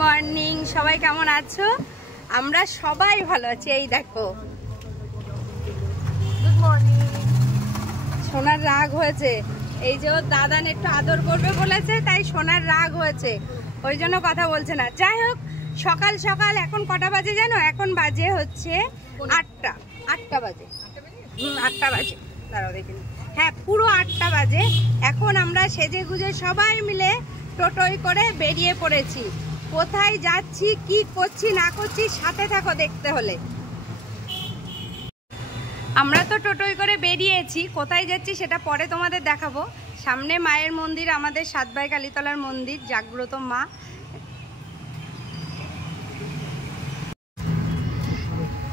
Morning, সবাই কেমন আছো? আমরা সবাই ভালো আছি। এই দেখো গুড মর্নিং। সোনার রাগ হয়েছে, এই যে ওর দাদান একটু আদর করবে বলেছে, তাই সোনার রাগ হয়েছে, ওই জন্য কথা বলছে না। যাই হোক, সকাল সকাল এখন কটা বাজে জানো? এখন বাজে হচ্ছে 8টা বাজে। 8টা বাজে, দাঁড়াও দেখিনি। হ্যাঁ, পুরো 8টা বাজে। এখন আমরা সেজে গুজে সবাই মিলে টোটোয় করে বেরিয়ে পড়েছি। কোথায় যাচ্ছি, কি করছি না করছি, সাথে থাকো দেখতে হলে। আমরা তো টোটোয় করে বেরিয়েছি, কোথায় যাচ্ছি সেটা পরে তোমাদের দেখাবো। সামনে মায়ের মন্দির, আমাদের সাতভাই কালীতলার মন্দির, জাগ্রত মা।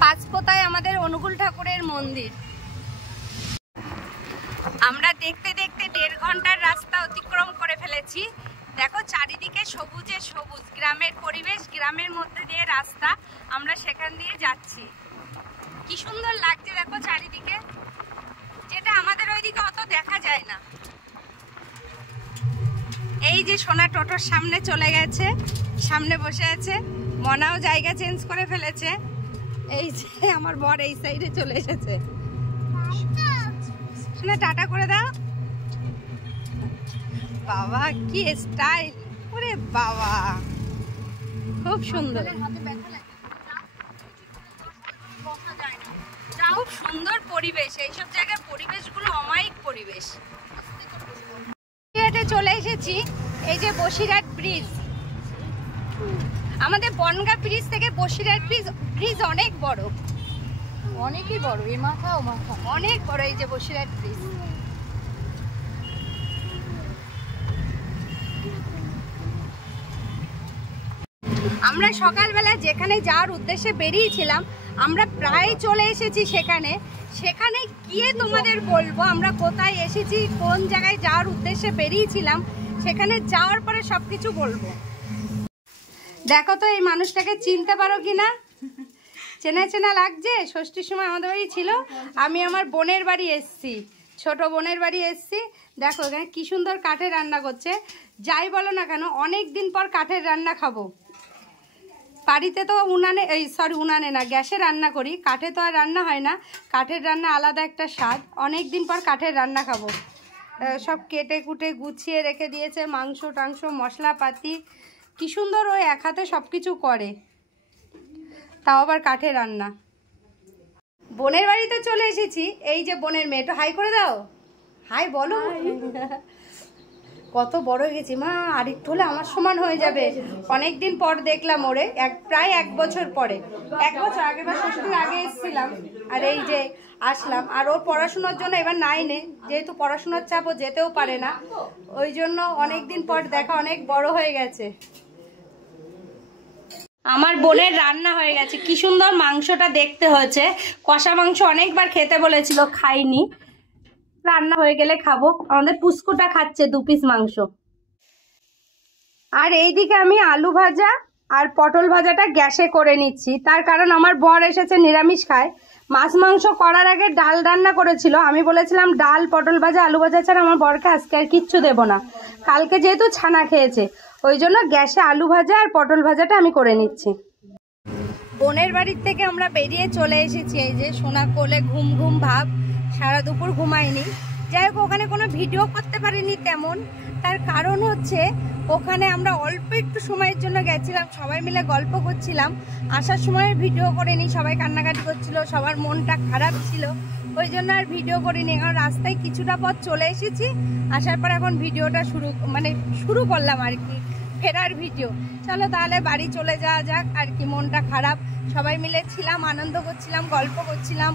পাঁচপোতায় আমাদের অনুকূল ঠাকুরের মন্দির। আমরা দেখতে দেখতে 1.5 ঘন্টার রাস্তা অতিক্রম করে ফেলেছি। দেখো চারিদিকে সবুজে সবুজ, গ্রামের পরিবেশ, গ্রামের মধ্যে দিয়ে রাস্তা, আমরা সেখান দিয়ে যাচ্ছি। কি সুন্দর লাগছে দেখো চারিদিকে, যেটা আমাদের ওইদিকে অত দেখা যায় না। এই যে সোনা টোটোর সামনে চলে গেছে, সামনে বসে আছে। মনাও জায়গা চেঞ্জ করে ফেলেছে। এই যে আমার বর এই সাইডে চলে এসেছে। সোনা টাটা করে দাও। বাবা কি স্টাইল, ওরে বাবা খুব সুন্দর, খুব সুন্দর পরিবেশ। এইসব জায়গার পরিবেশগুলো অমায়িক পরিবেশ। হেঁটে চলে এসেছি এই যে বসিরহাট ব্রিজ। আমাদের বনগাঁ ব্রিজ থেকে বসিরহাট ব্রিজ অনেক বড়, অনেকই বড়। এ মাথা ও মাথা অনেক বড় এই যে বসিরহাট ব্রিজ। আমরা সকালবেলা যেখানে যাওয়ার উদ্দেশ্যে বেরিয়েছিলাম, আমরা প্রায় চলে এসেছি সেখানে। সেখানে গিয়ে তোমাদের বলবো আমরা কোথায় এসেছি, কোন জায়গায় যাওয়ার উদ্দেশ্যে বেরিয়েছিলাম। সেখানে যাওয়ার পরে সবকিছু বলবো। দেখো তো এই মানুষটাকে চিনতে পারো কিনা? চেনা চেনা লাগছে। ষষ্ঠীর সময় আমাদের বাড়ি ছিল, আমি আমার বোনের বাড়ি এসছি, ছোট বোনের বাড়ি এসছি। দেখো এখানে কি সুন্দর কাঠের রান্না করছে। যাই বলো না কেন, অনেক দিন পর কাঠের রান্না খাবো। বাড়িতে তো উনানে, উনানে না, গ্যাসে রান্না করি, কাঠে তো আর রান্না হয় না। কাঠের রান্না আলাদা একটা স্বাদ। অনেক দিন পর কাঠের রান্না খাবো। সব কেটে কুটে গুছিয়ে রেখে দিয়েছে, মাংস টাংস মশলাপাতি, কি সুন্দর ওই এক হাতে সব কিছু করে, তাও আবার কাঠের রান্না। বোনের বাড়িতে চলে এসেছি। এই যে বোনের মেয়ে, একটু হাই করে দাও। হাই বলো। কত বড় হয়ে গেছি মা, আর একটু হলে আমার সমান হয়ে যাবে। অনেকদিন পর দেখলাম ওরে, প্রায় 1 বছর পরে। 1 বছর আগে বা ষষ্ঠীর আগে এসেছিলাম, আর এই যে আসলাম। আর ওর পড়াশোনার জন্য এবার 9-এ, যেহেতু পড়াশোনার চাপ, ও যেতেও পারে না, ওই জন্য অনেকদিন পর দেখা, অনেক বড় হয়ে গেছে। আমার বোনের রান্না হয়ে গেছে। কি সুন্দর মাংসটা দেখতে হয়েছে। কষা মাংস অনেকবার খেতে বলেছিল, খাইনি। রান্না হয়ে গেলে খাবো। আমাদের পুস্কুটা খাচ্ছে 2 পিস মাংস। আর এইদিকে আমি আলু ভাজা আর পটল ভাজাটা গ্যাসে করে নিচ্ছি, তার কারণ আমার বর এসেছে, নিরামিষ খায়। মাছ মাংস করার আগে ডাল রান্না করেছিল। আমি বলেছিলাম ডাল, পটল ভাজা, আলু ভাজা ছাড়া আমার বরকে আজকে আর কিচ্ছু দেবো না। কালকে যেহেতু ছানা খেয়েছে, ওই জন্য গ্যাসে আলু ভাজা আর পটল ভাজাটা আমি করে নিচ্ছি। বোনের বাড়ির থেকে আমরা বেরিয়ে চলে এসেছি। এই যে সোনা কোলে, ঘুম ঘুম ভাব, সারা দুপুর ঘুমাইনি। যাই হোক, ওখানে কোনো ভিডিও করতে পারিনি তেমন। তার কারণ হচ্ছে ওখানে আমরা অল্প একটু সময়ের জন্য গেছিলাম, সবাই মিলে গল্প করছিলাম। আসার সময় ভিডিও করিনি, সবাই কান্নাকাটি করছিল, সবার মনটা খারাপ ছিল, ওই জন্য আর ভিডিও করিনি। এখন রাস্তায় কিছুটা পথ চলে এসেছি, আসার পর এখন ভিডিওটা শুরু করলাম আর কি, ফেরার ভিডিও। চলো তাহলে বাড়ি চলে যাওয়া যাক। আর কি, মনটা খারাপ, সবাই মিলে ছিলাম, আনন্দ করছিলাম, গল্প করছিলাম।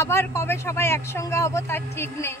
আবার কবে সবাই একসঙ্গে হব তার ঠিক নেই।